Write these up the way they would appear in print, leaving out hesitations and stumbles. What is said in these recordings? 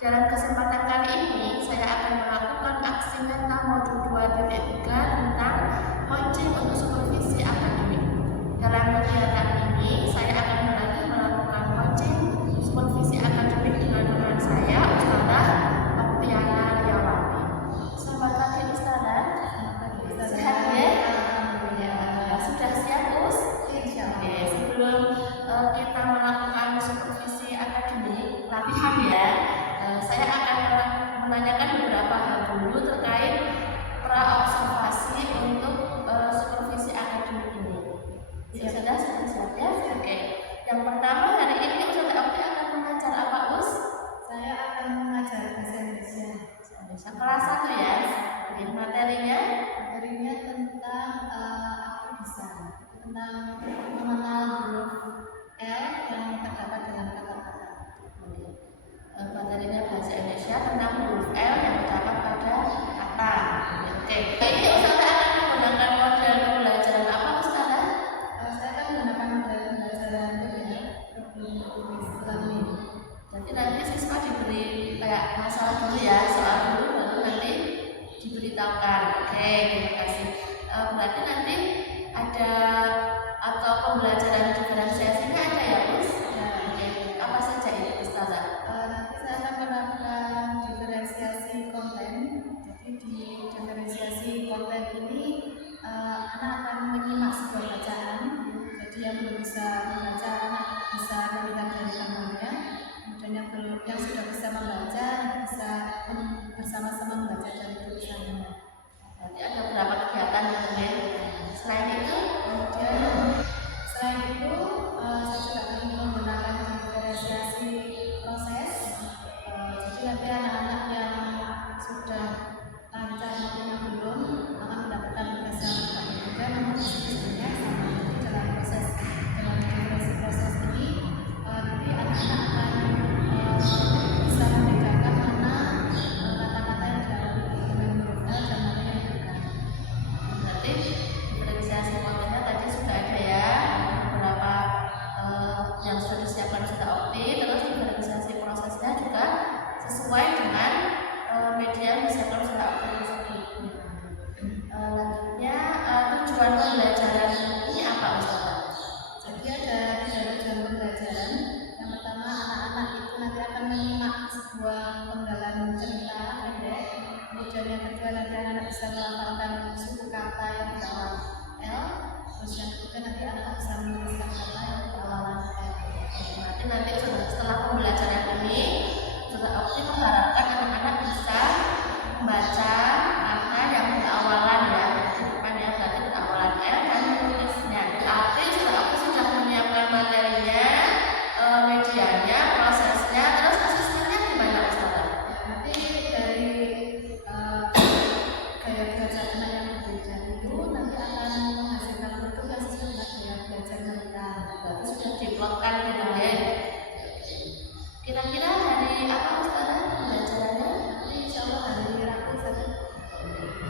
Dalam kesempatan kali ini, saya akan melakukan aksi meta modul 2.3 tentang coaching untuk supervisi akademik. Dalam kegiatan ini, saya akan melakukan coaching supervisi akademik dengan teman saya, Ustazah Oktiana Riyawati. Selamat pagi Ustazah. Sehat ya? Sudah siap, Us? Oke, sebelum kita melakukan supervisi akademik, latihan ya. Saya akan menanyakan beberapa hal dulu terkait praobservasi untuk supervisi akademik ini. Sudah siap ya? Oke. Yang pertama, hari ini Ustazah Okti akan mengajar apa, Us? Saya akan mengajar bahasa Indonesia. Kelas 1 ya. Materinya tentang aku bisa tentang mengenal huruf L yang terdapat dalam kata-kata. Materinya bahasa Indonesia tentang huruf L yang terdapat pada kata. Oke. Ini Ustazah akan menggunakan model pembelajaran apa, Ustazah? Saya akan menggunakan model pembelajaran learning. Jadi nanti siswa diberi kayak masalah dulu ya, soal dulu baru nanti diberitahukan. Oke, terima kasih. Berarti nanti ada atau pembelajaran diferensiasinya ada ya, Bus? Ya. Oke. Apa saja itu, Ustazah? Nanti saya akan melakukan diferensiasi konten. Jadi di diferensiasi konten ini anak akan menyimak sebuah bacaan. Jadi yang belum bisa membaca anak bisa melihat dari gambarnya. Kemudian yang sudah bisa membaca bisa bersama-sama membaca dari tulisannya. Nanti ada berapa kegiatan ya? Selain itu, saya juga akan menggunakan diferensiasi proses. Jadi nanti anak-anak yang sudah lancar maupun yang belum akan mendapatkan tugas yang berbeda, namun sebenarnya sama. Jadi dalam diferensiasi proses ini nanti anak-anak akan bisa membedakan mana kata-kata yang dialami dengan huruf L dan mana yang bukan. berarti diferensiasi kontennya tadi sudah ada ya, beberapa yang sudah disiapkan sudah Okti. Terus diferensiasi prosesnya juga sesuai dengan media yang disiapkan sudah Okti tersebut. Lanjutnya tujuan pembelajaran ini apa, Ustazah? Jadi ada 3 tujuan pembelajaran. Yang pertama, anak-anak itu nanti akan menyimak sebuah penggalan cerita pendek. Kemudian yang kedua, nanti anak-anak bisa melafalkan suku kata yang berawal L. Terus yang ketiga, nanti anak-anak bisa menuliskan kata yang berawalan L. Berarti nanti setelah pembelajaran ini, Ustazah Okti mengharapkan anak-anak bisa membaca kata yang berawalan ya, di depan ya, berarti berawalan L dan menulisnya. Tapi Ustazah Okti sudah menyiapkan materinya, medianya, prosesnya, terus asistennya gimana, Ustazah? Nanti dari gaya belajar anak yang berbeda itu nanti akan menghasilkan bentuk yang sesuai dengan gaya belajar mereka. Berarti sudah diplotkan gitu ya. Kira-kira hari apa, Ustazah, pembelajarannya? Nanti insya Allah hari Rabu saja.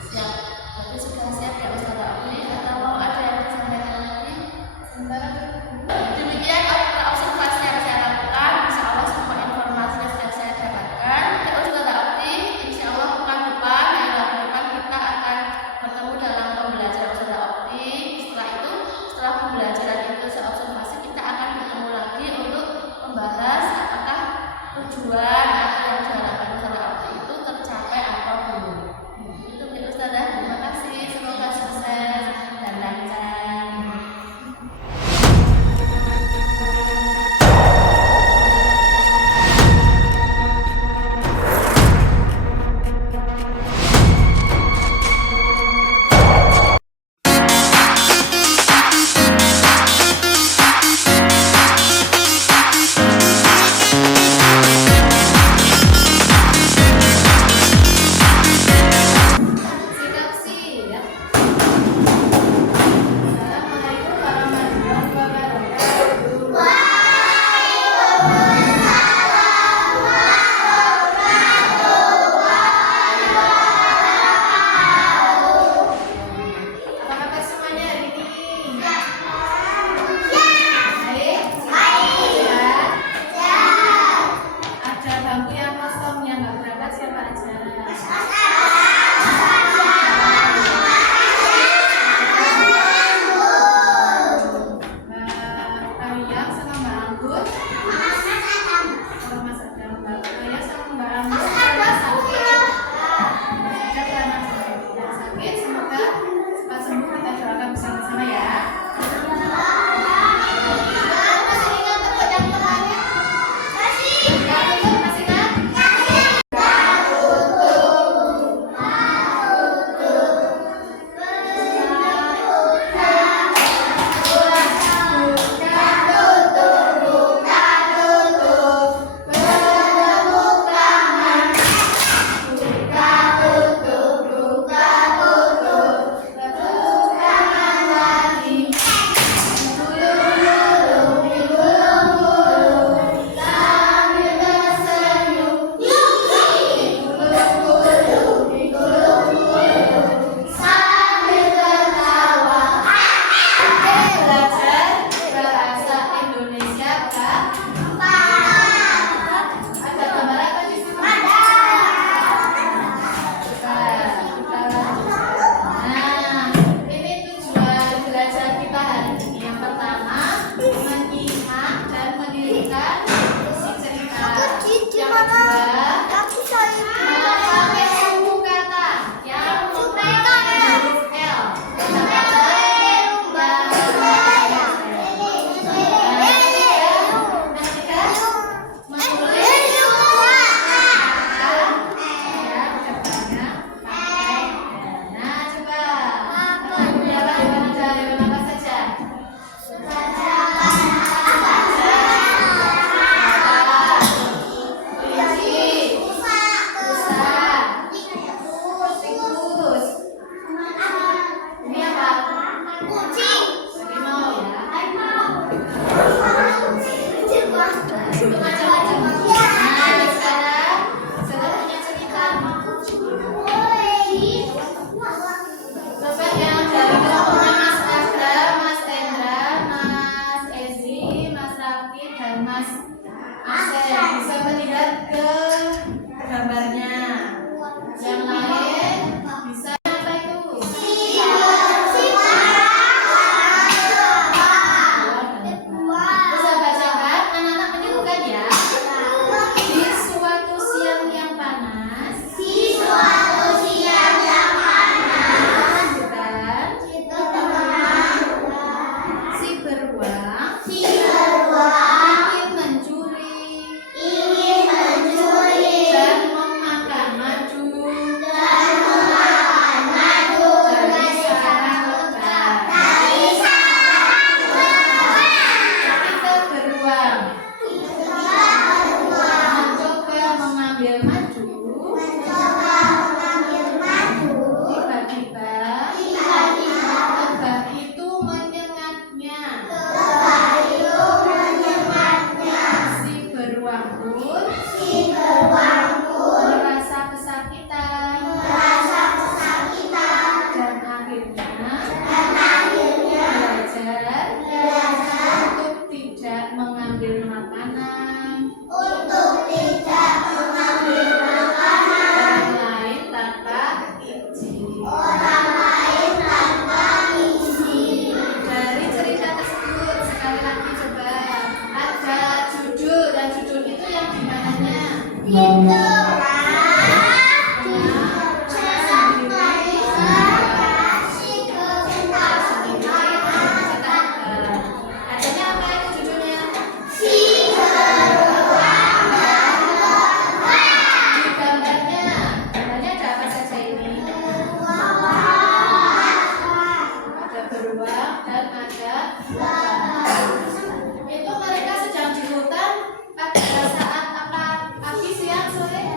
Siap. Berarti sudah siap ya, Ustazah Okti? Atau mau ada yang disampaikan lagi? Sementara Demikian observasi yang saya lakukan. Insya Allah semua informasinya sudah saya dapatkan. Terus Ustazah Okti, insya Allah pekan depan kita akan bertemu dalam pembelajaran Ustazah Okti. Setelah pembelajaran itu seobservasi, kita akan bertemu lagi untuk membahas apakah tujuan atau yang diharapkan Ustazah Okti itu tercapai atau belum. Itu ya Ustazah. Terima kasih. Semoga sukses dan lancar. bangku yang kosong yang nggak berangkat siapa aja? Kalian sama Mbak Anggun? Oh, Mas Adam. Kalian sama Mbak Anggun? Sakit, semoga cepat sembuh. Kita doakan bersama-sama ya. Itu mereka sedang di hutan pada saat apa pagi siang sore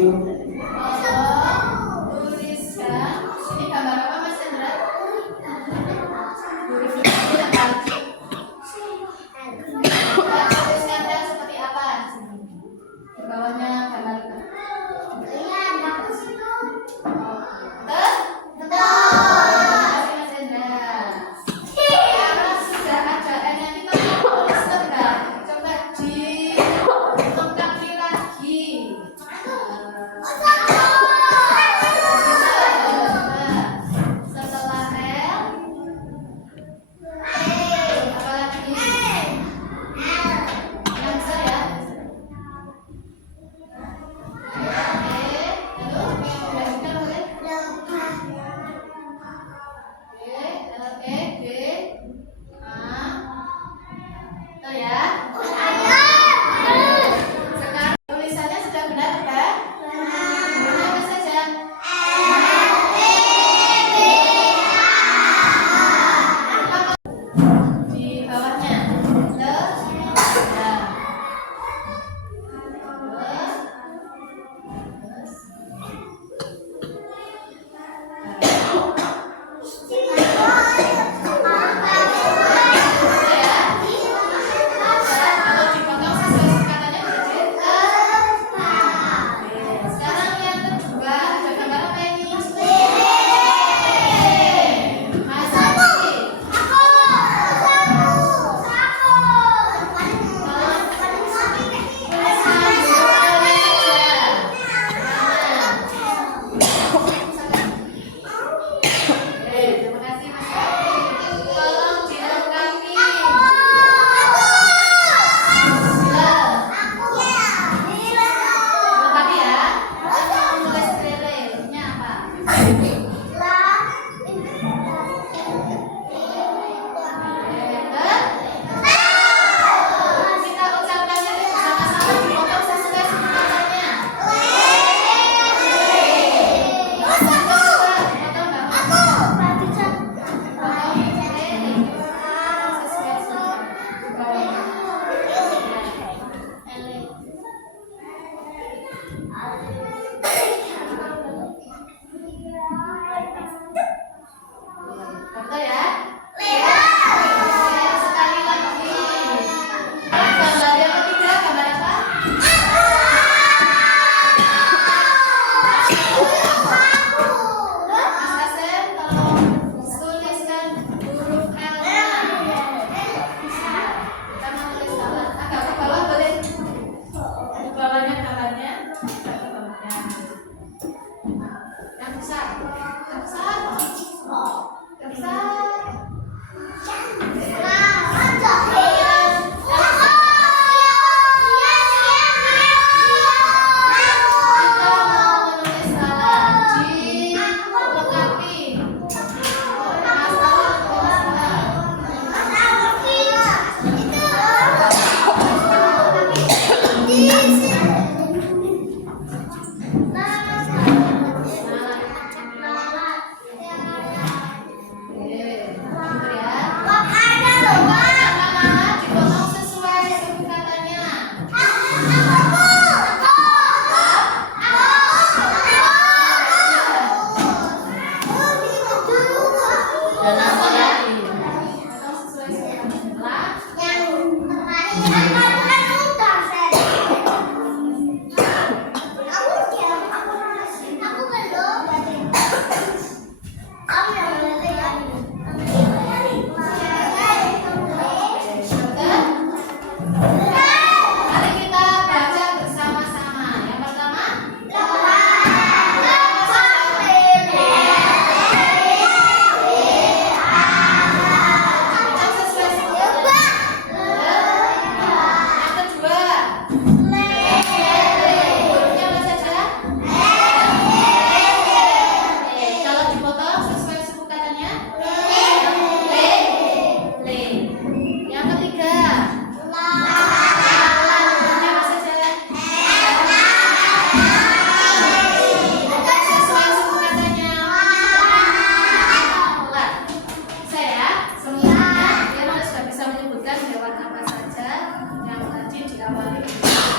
Tolong tuliskan. Ini gambar apa Mas Hendra? Huruf ini apa? Tuliskannya seperti apa di sini? Di bawahnya gambar apa?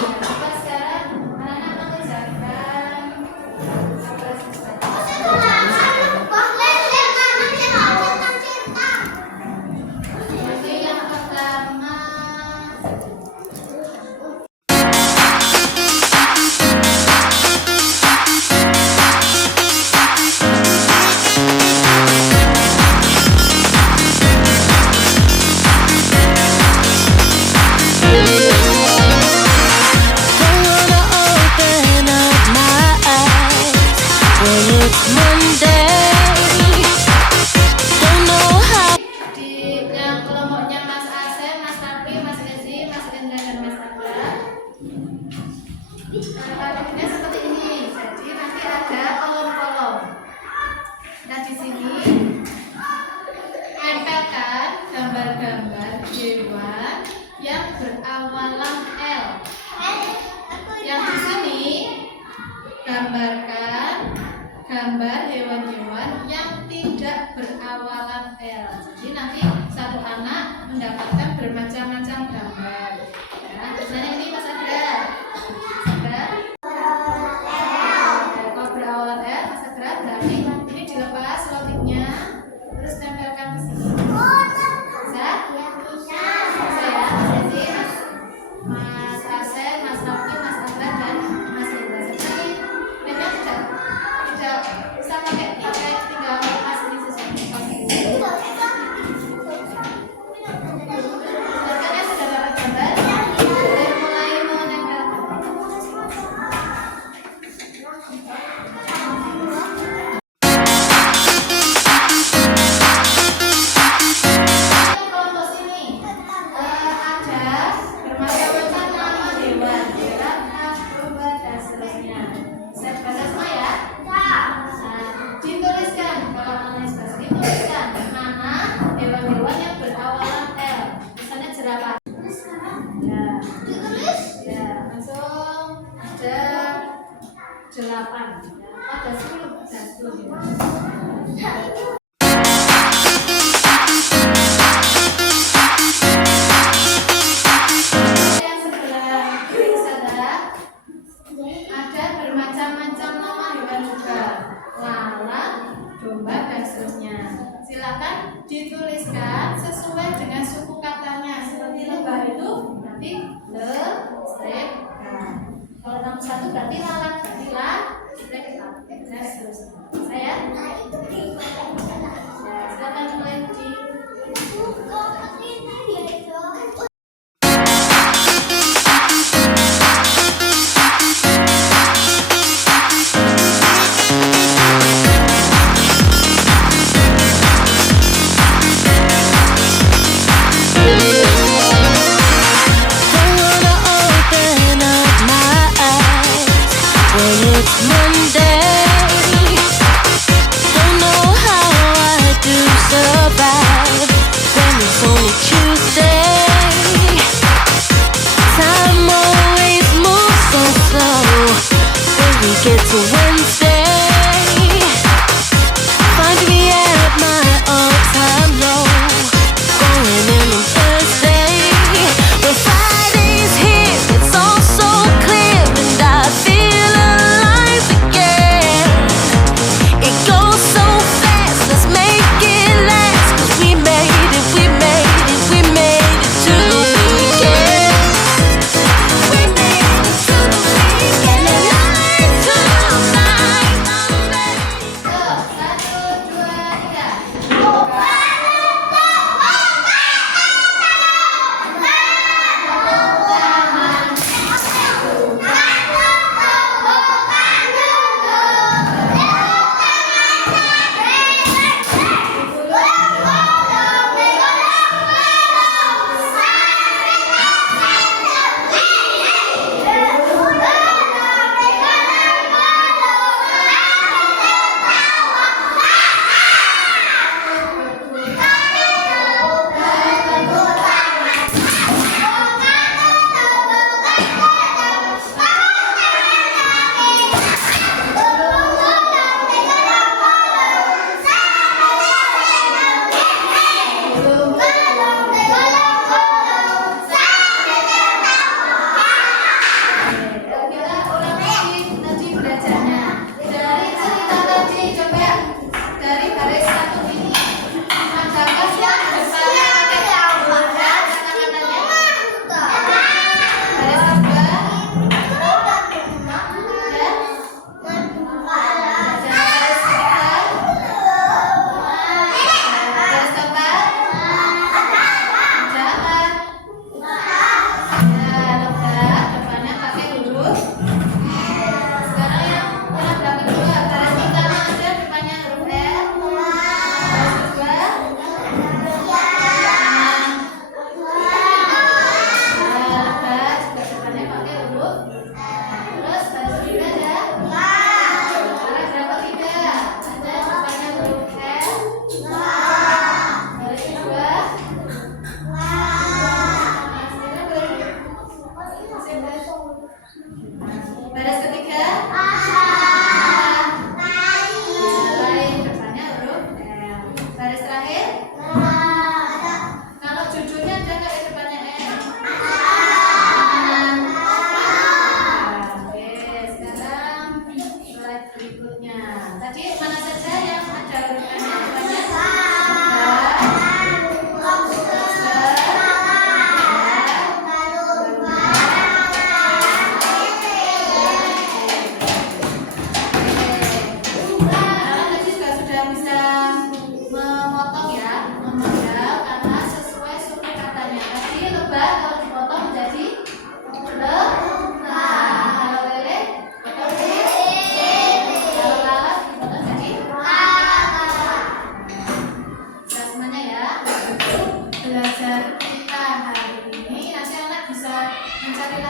Coba sekarang anak-anak mengerjakan Yang di sini gambarkan gambar hewan-hewan yang tidak berawalan L. Jadi nanti satu anak mendapatkan bermacam-macam gambar. Ya, misalnya ini Mas Agra. Agra. Kalau berawalan L, Mas Agra berarti ini dilepas lotiknya, terus tempelkan ke sini. Bisa? Bisa ya, Mas Ezi, Mas Asen, Mas Raffi, Mas Agra, dan Mas Indra. Seperti mereka tidak bisa pakai tinggal lepas ini sesuatu. Rekannya sudah dapat gambar? Boleh mulai menempelkan. Kelompok sini ada bermacam-macam nama hewan, jerat, domba, dan seterusnya. Saya baca semua ya. Nah, dituliskan kalau analis bahasa dituliskan mana hewan-hewan yang berawalan L. Misalnya jerapah. Ya, ya langsung ada 8. Ada 10 hewan. Yang sebelah kiri sana ada bermacam-macam nama hewan juga, lalat, domba, dan seterusnya. Silakan dituliskan sesuai dengan suku katanya. Seperti lebah itu berarti le, strek, ga. Kalau nomor 1 berarti lalat, berarti la, strek, ga, dan seterusnya. Saya? Ya, silakan mulai di. Don't wanna open up my eyes.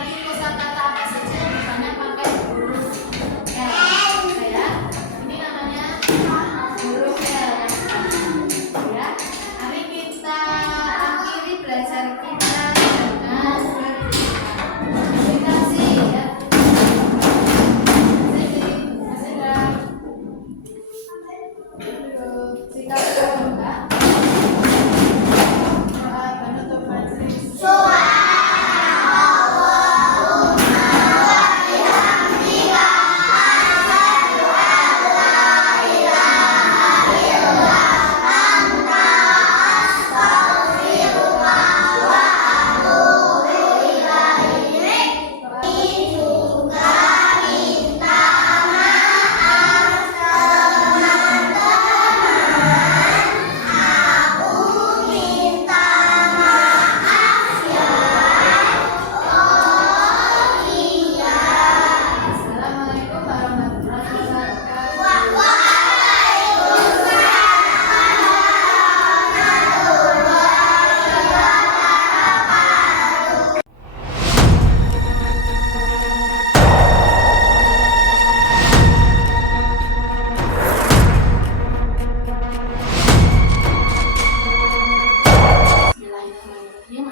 lagi kosakata apa saja yang misalnya pakai huruf L ya. Ini namanya huruf L ya. Mari kita akhiri belajar kita dengan aplikasi ya. Jika enggak penutup majelis.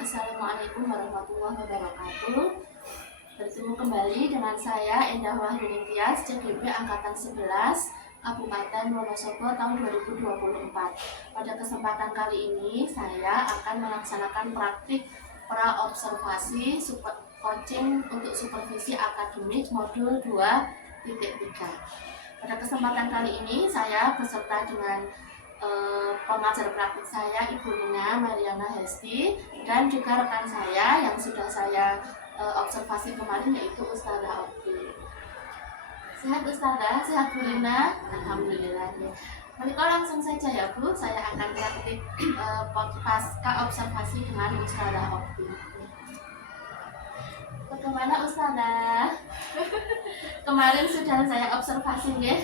Assalamualaikum warahmatullahi wabarakatuh. Bismillahirrahmanirrahim. Assalamualaikum warahmatullahi wabarakatuh. Bertemu kembali dengan saya Endah Wahyuni Tias, CGP Angkatan 11, Kabupaten Wonosobo tahun 2024. Pada kesempatan kali ini saya akan melaksanakan praktik pra-observasi coaching untuk supervisi akademik modul 2.3. Pada kesempatan kali ini saya beserta dengan pengajar praktik saya Ibu Nina Mariana Hesti dan juga rekan saya yang sudah saya observasi kemarin yaitu Ustazah Okti. Sehat Ustazah, sehat Bu Nina? Alhamdulillah ya. Mereka langsung saja ya Bu, saya akan praktik pasca observasi dengan Ustazah Okti. Bagaimana Ustazah? Kemarin sudah saya observasi ya.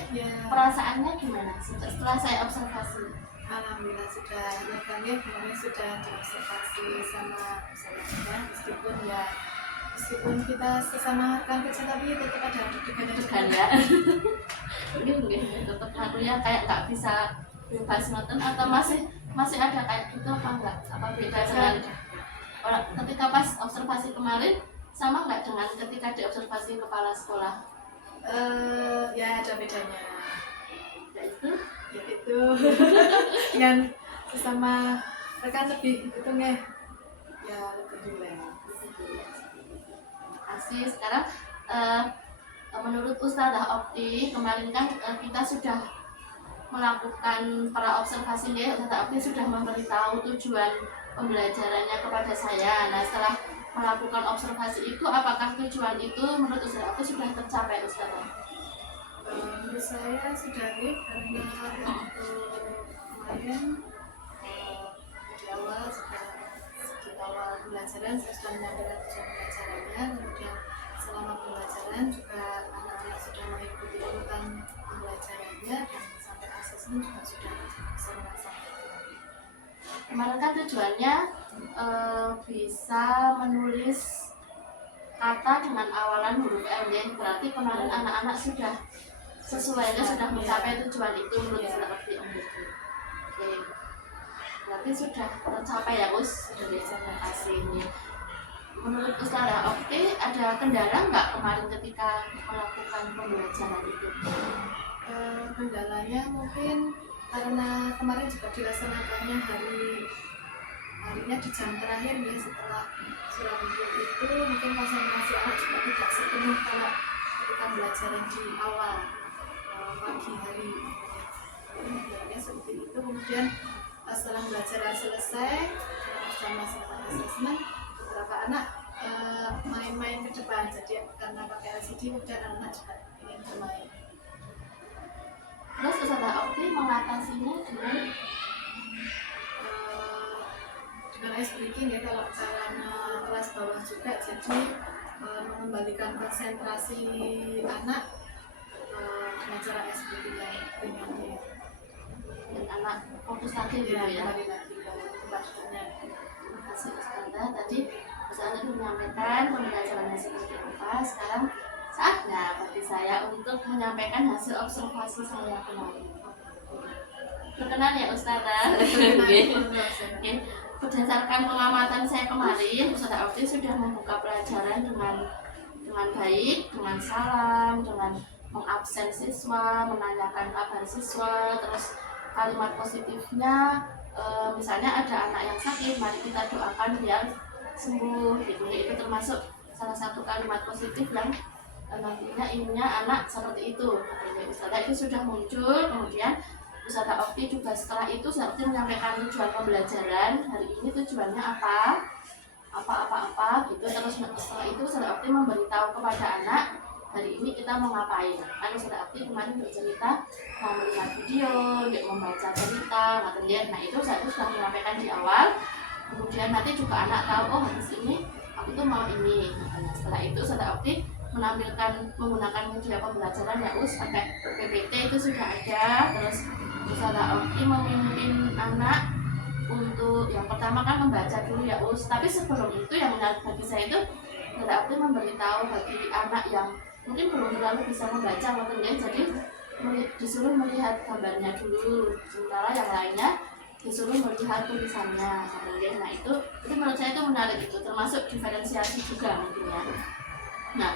Perasaannya gimana setelah saya observasi? Alhamdulillah sudah ya, kemarin sudah diobservasi sama saya, meskipun kita sesama rekan kerja tapi tetap ada Kan ya. Ini tetap lagunya kayak nggak bisa bebas nonton atau masih ada kayak gitu apa enggak? Apa beda dengan ketika pas observasi kemarin sama nggak dengan ketika diobservasi kepala sekolah? Ya ada bedanya. Yaitu Yang sesama rekan lebih hitungnya ya lebih dulu ya. Asih sekarang menurut Ustazah Okti kemarin kan kita sudah melakukan para observasi ya, Ustazah Okti sudah memberitahu tujuan pembelajarannya kepada saya. Nah setelah melakukan observasi itu apakah tujuan itu menurut Ustazah Okti sudah tercapai Ustazah? Menurut saya sudah nih karena waktu kemarin di awal pembelajaran saya sudah menyampaikan tujuan pembelajarannya, kemudian selama pembelajaran juga anak-anak sudah mengikuti urutan pembelajarannya dan sampai asesmen juga sudah bisa melaksanakan. Kemarin kan tujuannya bisa menulis kata dengan awalan huruf M ya, berarti kemarin anak-anak sudah sesuainya sudah mencapai tujuan itu menurut Ustazah Okti. Oke. Berarti sudah tercapai ya Us, sudah terima kasih. Menurut Ustazah Okti ada kendala nggak kemarin ketika melakukan pembelajaran itu? Kendalanya mungkin karena kemarin juga dilaksanakannya harinya di jam terakhir ya setelah surat itu mungkin konsentrasi anak juga tidak sepenuh kalau ketika belajaran di awal pagi hari. Kendalanya seperti itu. Kemudian setelah belajaran selesai sudah melaksanakan asesmen, beberapa anak main-main ke depan, jadi karena pakai LCD kemudian anak juga ingin bermain. Terus Ustazah Okti mengatasinya dengan ice breaking ya, kalau caranya kelas bawah juga, jadi mengembalikan konsentrasi anak dengan cara ice breaking yang ringan ya. dan anak fokus lagi gitu ya. Kembali lagi ke tempatnya. Terima kasih Ustazah. Tadi Ustazah menyampaikan pembelajarannya seperti apa. Sekarang saatnya bagi saya untuk menyampaikan hasil observasi saya kemarin. Perkenan ya Ustazah. Oke. Berdasarkan pengamatan saya kemarin, Ustazah Okti sudah membuka pelajaran dengan baik, dengan salam, dengan mengabsen siswa, menanyakan kabar siswa, terus kalimat positifnya, misalnya ada anak yang sakit, mari kita doakan biar sembuh, gitu. Itu termasuk salah satu kalimat positif yang nantinya ininya anak seperti itu. Ustazah itu sudah muncul, kemudian Ustazah Okti juga setelah itu Ustazah Okti menyampaikan tujuan pembelajaran hari ini, tujuannya apa gitu. Terus setelah itu Ustazah Okti memberitahu kepada anak hari ini kita mau ngapain. Kan Ustazah Okti kemarin bercerita mau melihat video, membaca cerita, nah itu Ustazah Okti sudah menyampaikan di awal. Kemudian nanti juga anak tahu, oh habis ini aku tuh mau ini. Nah, setelah itu Ustazah Okti menggunakan media pembelajaran ya pakai PPT itu sudah ada. Terus Ustazah Okti memimpin anak untuk yang pertama kan membaca dulu ya tapi sebelum itu yang menarik bagi saya itu Ustazah Okti memberitahu bagi anak yang mungkin belum terlalu bisa membaca jadi disuruh melihat gambarnya dulu, sementara yang lainnya disuruh melihat tulisannya. Nah itu menurut saya itu menarik, itu termasuk diferensiasi juga mungkin ya. Nah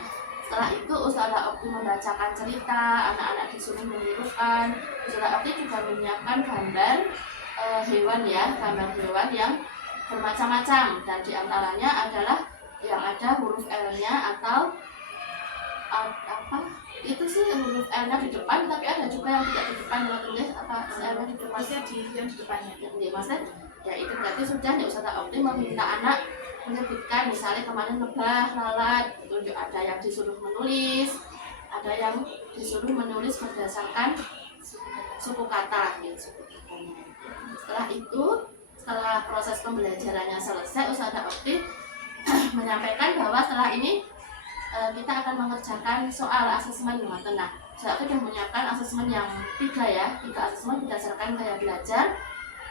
setelah itu Ustazah Okti membacakan cerita, anak-anak disuruh menirukan. Ustazah Okti juga menyiapkan gambar hewan ya, gambar hewan yang bermacam-macam, dan diantaranya adalah yang ada huruf L-nya atau apa itu sih, huruf L-nya di depan, tapi ada juga yang tidak di depan, kalau tulis apa L-nya di depan, yang di depannya. Ya, maksudnya ya itu berarti sudah ya Ustazah Okti meminta anak menyebutkan, misalnya kemarin lebah, lalat, itu ada yang disuruh menulis, ada yang disuruh menulis berdasarkan suku kata gitu. Setelah proses pembelajarannya selesai, Ustazah Okti menyampaikan bahwa setelah ini kita akan mengerjakan soal asesmen. Nah, Ustazah Okti sudah menyiapkan asesmen yang 3 asesmen berdasarkan gaya belajar.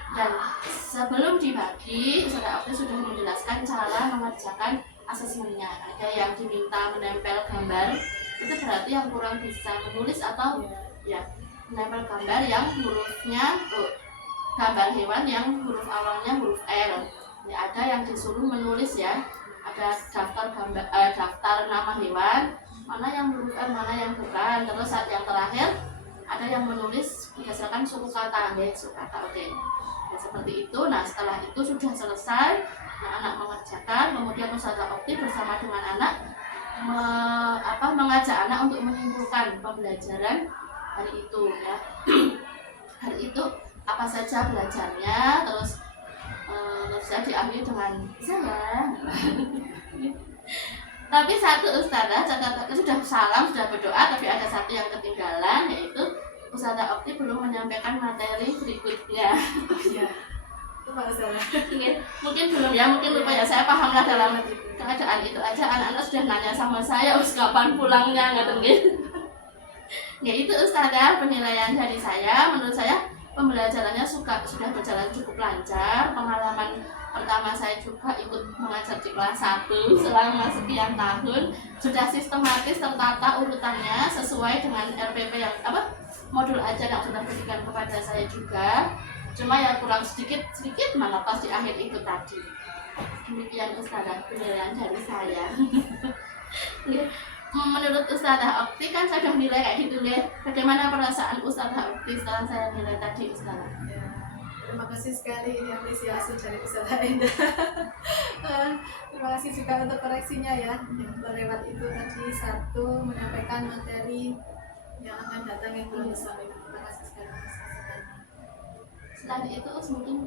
Dan sebelum dibagi, Ustazah Okti sudah menjelaskan cara mengerjakan asesmennya. Ada yang diminta menempel gambar, itu berarti yang kurang bisa menulis atau ya menempel gambar yang hurufnya gambar hewan yang huruf awalnya huruf L. Ya, ada yang disuruh menulis ya, ada daftar nama hewan, mana yang huruf L, mana yang bukan. Terus saat yang terakhir ada yang menulis berdasarkan suku kata, suku kata. Oke. Ya, seperti itu. Nah setelah itu sudah selesai, anak mengerjakan, kemudian Ustazah Okti bersama dengan anak mengajak anak untuk menyimpulkan pembelajaran hari itu ya. Hari itu apa saja belajarnya, terus saya diakhiri dengan saya. Tapi satu Ustazah catatan, sudah salam, sudah berdoa, tapi ada satu yang ketinggalan, yaitu Ustazah Okti belum menyampaikan materi berikutnya. Ya, itu masalah. Mungkin belum ya, mungkin lupa ya. Saya pahamlah dalam keadaan itu aja. Anak-anak sudah nanya sama saya, kapan pulangnya, nggak ya itu Ustazah penilaian dari saya. Menurut saya pembelajarannya sudah berjalan cukup lancar. Pengalaman pertama saya juga ikut mengajar di kelas 1 selama sekian tahun. Sudah sistematis tertata urutannya sesuai dengan LPP yang modul ajar yang sudah berikan kepada saya juga. Cuma yang kurang sedikit mana pas di akhir itu tadi. Demikian Ustazah penilaian dari saya. Menurut Ustazah Okti kan saya sudah nilai kayak gitu deh. Bagaimana perasaan Ustazah Okti setelah saya nilai tadi Ustazah? Ya, terima kasih sekali, ini apresiasi dari Ustazah Endah. Terima kasih juga untuk koreksinya ya. Yang terlewat itu tadi satu menyampaikan materi yang akan datang yang belum disampaikan. Terima kasih sekali. Selain itu mungkin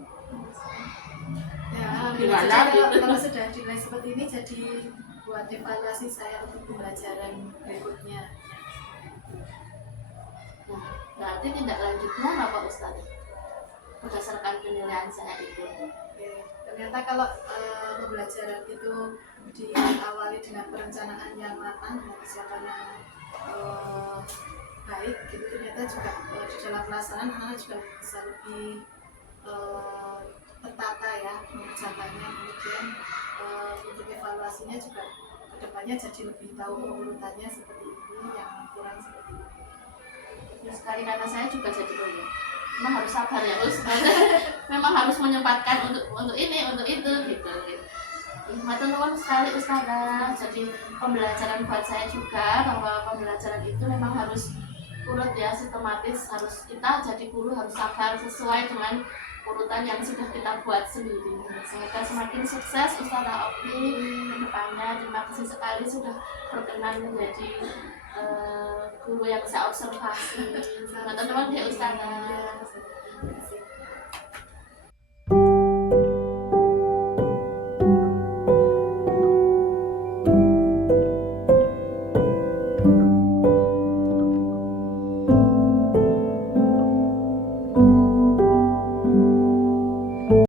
ya, gimana kalau sudah dinilai seperti ini jadi buat evaluasi saya untuk pembelajaran berikutnya. Nah, berarti tindak lanjutnya apa Ustaz? Berdasarkan penilaian saya itu. Ternyata kalau pembelajaran itu diawali dengan perencanaan yang matang, persiapan yang baik, gitu ternyata juga di dalam pelaksanaan anak juga bisa lebih tertata ya mengerjakannya, kemudian untuk evaluasinya juga kedepannya jadi lebih tahu urutannya seperti ini, yang kurang seperti ini. Ya, sekali karena saya juga jadi ya. Memang harus sabar ya Ustaz. Memang harus menyempatkan untuk ini, untuk itu gitu. Matur nuwun sekali Ustazah. Jadi pembelajaran buat saya juga bahwa pembelajaran itu memang harus urut ya, sistematis, harus kita jadi guru harus sabar sesuai dengan urutan yang sudah kita buat sendiri. Semoga semakin sukses Ustazah Opi ke depannya. Terima kasih sekali sudah berkenan menjadi guru yang saya observasi. Matur nuwun ya Ustazah.